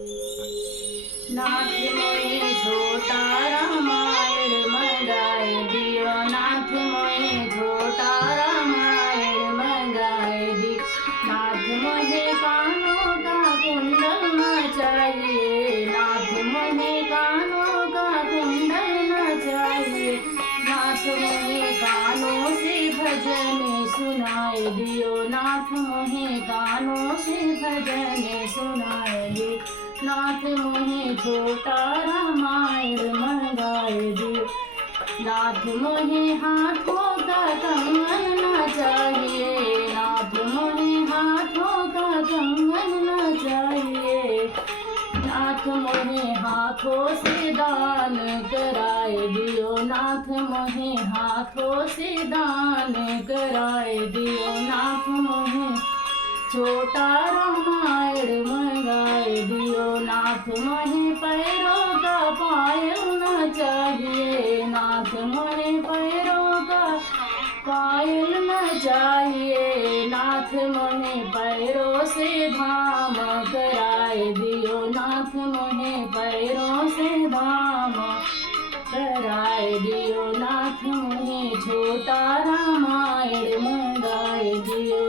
नाथ मोहे छोटा रामायण मंगाए दियो, नाथ मोहे छोटा रामायण मंगाए दी। नाथ मोहे कानों का कुंडल न चाहिए, नाथ मोहे कानों का कुंडल न चाहिए। नाथ मोहे कानों से भजन सुनाए दियो, नाथ मोहे कानों से भजन सुनाए दियो। नाथ मोहे छोटा रामायण मंगाए दियो, नाथ मोहे हाथों का कंगन न चाहिए, नाथ मोहे हाथों का कंगन न चाहिए। नाथ मोहे हाथों से दान कराए दियो, नाथ मोहे हाथों से दान कराए दियो। नाथ मोहे छोटा रामायण मंगाए दियो, नाथ मोहे पैरों का पायल न चाहिए, नाथ मोहे पैरों का पायल न चाहिए। नाथ मोहे पैरों से धाम कराए दियो, नाथ मोहे पैरों से धाम कराए दियो। नाथ मोहे छोटा रामायण मंगाए दियो।